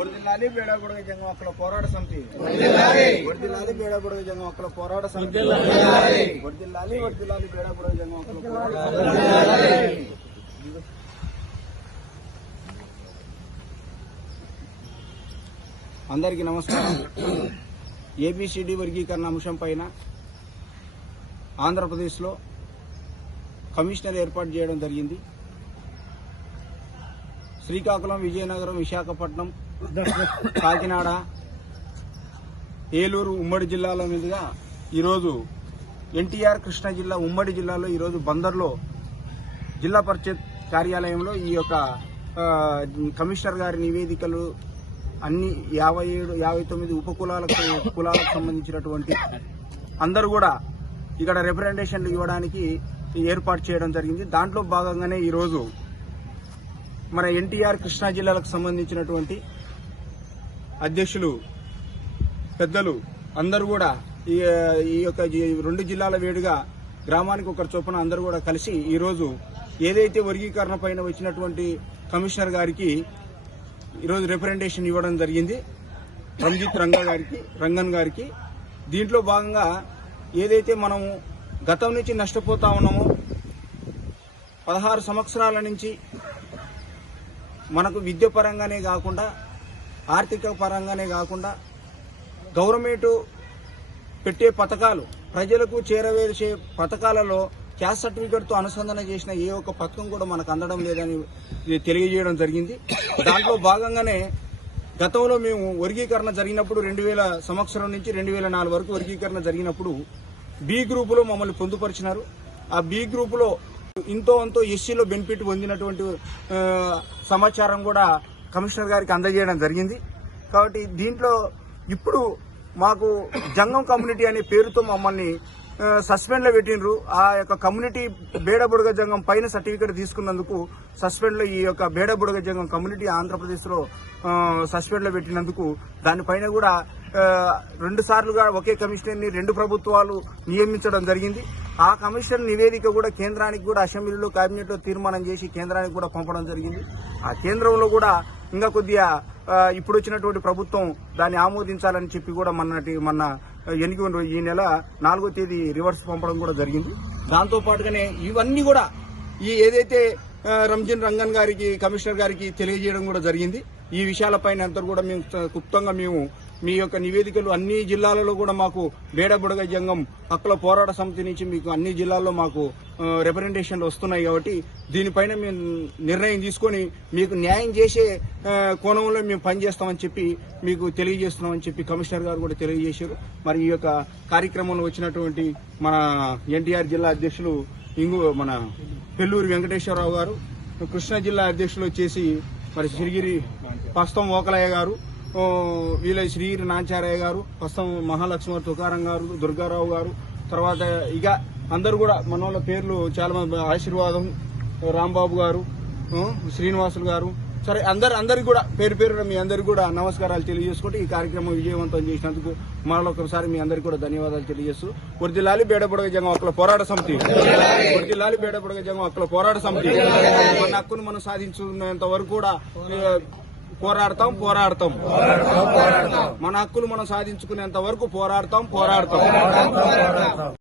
వర్దిల్లాలి బేడాబుడగ జంగం అక్కడ పోరాట సమితి. వర్దిల్లాలి బేడాబుడగ జంగం పోరాట సమితి. వర్దిల్లాలి వర్దిల్లాలి బేడాబుడగ జంగం అక్కడ పోరాట అందరికీ నమస్కారం. ఏబిసిడి వర్గీకరణ అంశం పైన ఆంధ్రప్రదేశ్లో కమిషనర్ ఏర్పాటు చేయడం జరిగింది. శ్రీకాకుళం విజయనగరం విశాఖపట్నం కాకినాడ ఏలూరు ఉమ్మడి జిల్లాల మీదుగా ఈరోజు ఎన్టీఆర్ కృష్ణా జిల్లా ఉమ్మడి జిల్లాలో ఈరోజు బందర్లో జిల్లా పరిషత్ కార్యాలయంలో ఈ యొక్క కమిషనర్ గారి నివేదికలు అన్ని యాభై ఏడు యాభై తొమ్మిది ఉప కులాలకు కులాలకు సంబంధించినటువంటి అందరూ కూడా ఇక్కడ రిప్రజెంటేషన్లు ఇవ్వడానికి ఏర్పాటు చేయడం జరిగింది. దాంట్లో భాగంగానే ఈరోజు మన ఎన్టీఆర్ కృష్ణా జిల్లాలకు సంబంధించినటువంటి అధ్యక్షులు పెద్దలు అందరూ కూడా ఈ ఈ యొక్క రెండు జిల్లాల వేడుగా గ్రామానికి ఒకరి చొప్పున అందరూ కూడా కలిసి ఈరోజు ఏదైతే వర్గీకరణ పైన వచ్చినటువంటి కమిషనర్ గారికి ఈరోజు రిప్రజెంటేషన్ ఇవ్వడం జరిగింది రంజిత్ రంగా గారికి రంగన్ గారికి. దీంట్లో భాగంగా ఏదైతే మనము గతం నుంచి నష్టపోతా ఉన్నామో పదహారు సంవత్సరాల నుంచి మనకు విద్య పరంగానే కాకుండా ఆర్థిక పరంగానే కాకుండా గవర్నమెంట్ పెట్టే పథకాలు ప్రజలకు చేరవేసే పథకాలలో క్యాస్ట్ సర్టిఫికేట్తో అనుసంధానం చేసిన ఏ ఒక్క పథకం కూడా మనకు అందడం లేదని ఇది తెలియజేయడం జరిగింది. దాంట్లో భాగంగానే గతంలో మేము వర్గీకరణ జరిగినప్పుడు రెండు వేల సంవత్సరం నుంచి రెండు వేల నాలుగు వరకు వర్గీకరణ జరిగినప్పుడు బి గ్రూపులో మమ్మల్ని పొందుపరిచినారు. ఆ బి గ్రూపులో ఇంతో అంతో ఎస్సీలో బెనిఫిట్ పొందినటువంటి సమాచారం కూడా కమిషనర్ గారికి అందజేయడం జరిగింది. కాబట్టి దీంట్లో ఇప్పుడు మాకు జంగం కమ్యూనిటీ అనే పేరుతో మమ్మల్ని సస్పెండ్లో పెట్టినరు ఆ యొక్క కమ్యూనిటీ బేడబుడగ జంగం పైన సర్టిఫికేట్ తీసుకున్నందుకు సస్పెండ్లో ఈ యొక్క బేడబుడగ జంగం కమ్యూనిటీ ఆంధ్రప్రదేశ్లో సస్పెండ్లో పెట్టినందుకు దానిపైన కూడా రెండు సార్లుగా ఒకే కమిషనర్ని రెండు ప్రభుత్వాలు నియమించడం జరిగింది. ఆ కమిషన్ నివేదిక కూడా కేంద్రానికి కూడా అసెంబ్లీలో కేబినెట్లో తీర్మానం చేసి కేంద్రానికి కూడా పంపడం జరిగింది. ఆ కేంద్రంలో కూడా ఇంకా కొద్దిగా ఇప్పుడు వచ్చినటువంటి ప్రభుత్వం దాన్ని ఆమోదించాలని చెప్పి కూడా మొన్నటి మొన్న ఎన్నిక ఈ నెల నాలుగో తేదీ రివర్స్ పంపడం కూడా జరిగింది. దాంతో పాటుగానే ఇవన్నీ కూడా ఈ ఏదైతే రంజన్ రంగన్ గారికి కమిషనర్ గారికి తెలియజేయడం కూడా జరిగింది. ఈ విషయాలపైన అంతా కూడా మేము క్లుప్తంగా మేము మీ యొక్క నివేదికలు అన్ని జిల్లాలలో కూడా మాకు బేడబుడగ జంగం హక్కుల పోరాట సమితి నుంచి మీకు అన్ని జిల్లాల్లో మాకు రిప్రజెంటేషన్లు వస్తున్నాయి కాబట్టి దీనిపైన మేము నిర్ణయం తీసుకొని మీకు న్యాయం చేసే కోణంలో మేము పనిచేస్తామని చెప్పి మీకు తెలియజేస్తున్నామని చెప్పి కమిషనర్ గారు కూడా తెలియజేశారు. మరి ఈ యొక్క కార్యక్రమంలో వచ్చినటువంటి మన ఎన్టీఆర్ జిల్లా అధ్యక్షులు ఇంగు మన పెల్లూరు వెంకటేశ్వరరావు గారు కృష్ణా జిల్లా అధ్యక్షులు వచ్చేసి మరి శ్రీగిరి పస్తం ఓకలయ్య గారు వీళ్ళ శ్రీగిరి నాచార్య గారు ప్రస్తుతం మహాలక్ష్మి తుకారం గారు దుర్గారావు గారు తర్వాత ఇక అందరు కూడా మన వాళ్ళ పేర్లు చాలా మంది ఆశీర్వాదం రాంబాబు గారు శ్రీనివాసులు గారు. సరే అందరు అందరికి కూడా పేరు పేరున మీ అందరికి కూడా నమస్కారాలు తెలియజేసుకుంటూ ఈ కార్యక్రమం విజయవంతం చేసినందుకు మరొకసారి మీ అందరికి కూడా ధన్యవాదాలు తెలియజేస్తూ గుర్తిలాలి బేడబుడగ జంగం అక్కల పోరాట సమితి. గుర్తిలాలి బేడబుడగ జంగం అక్కల పోరాట సమితి. మన హక్కును మనం సాధించుకునేంత వరకు కూడా పోరాడతాం పోరాడతాం. మన హక్కులు మనం సాధించుకునేంత వరకు పోరాడతాం పోరాడతాం.